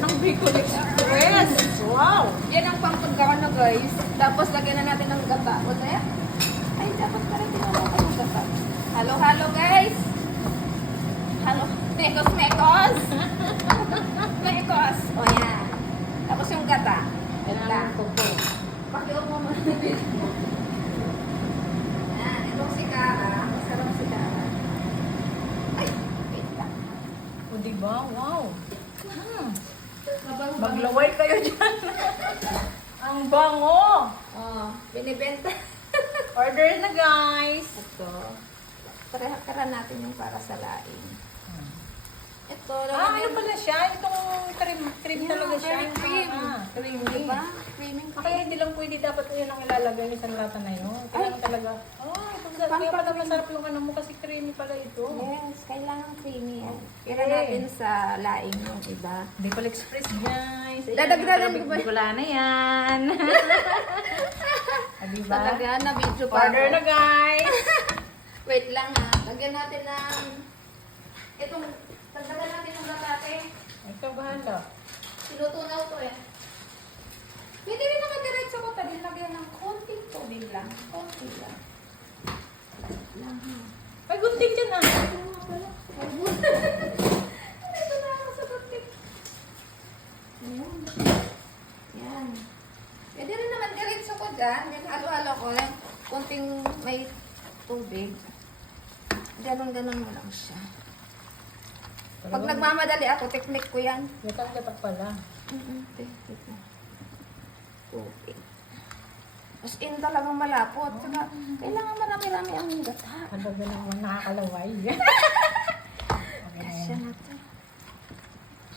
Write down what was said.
Anong Bicol Express? Wow! Yan ang pangpagkaon na guys. Tapos lagyan na natin ng gata. O sa'yo? Ay, dapat pa rin tinawag ng gata. Halo, halo guys! Halo. Mekos, mekos! Mekos! O yan. Tapos yung gata. Yan lang. Pakiup mo muna. Yan. Itong si Cara. Masarap si Cara. Ay, wait lang. O diba? Wow! Mabango. Maglaway kayo dyan. Ang bango! Oh, binibenta. Order na guys! Ito. Tara natin yung para sa laing. Ito. Ano pala siya? Itong cream talaga siya. Very cream. Creamy. Diba? Creaming Kaya hindi lang pwede dapat yun ang ilalagay niyo sa lata na yun. Kailangan talaga. Itong kaya pala masarap yung ano mo kasi creamy pala ito. Yes, kailangan creamy yan. Tira natin sa laing ng iba. Bicol Express guys. Dadagdagan ko ba? Bicolana yan. Diba? Talaga, na-video pa Order ako. na guys. Wait lang ha. Lagyan natin ng itong, tagdagan natin ng gatate. Ito bahala. Sinutunaw to eh. Pwede rin naman diretso ko tabi. Lagyan ng konting tubig lang. Konti lang. Lang ha. May gunting dyan ah. Ito nga pala. Ito na ako sa gunting. Ayan. Yan. Pwede rin naman diretso ko dyan. Then halo-halo ko. Konting may tubig. Ganon-ganon mo lang siya. Pag nagmamadali ako, technique ko yan. Gatak-gatak pala. Ito. Okay. As in talagang malapot. Saka, kailangan marami-rami ang gata. Ano ba naman nakakalaway?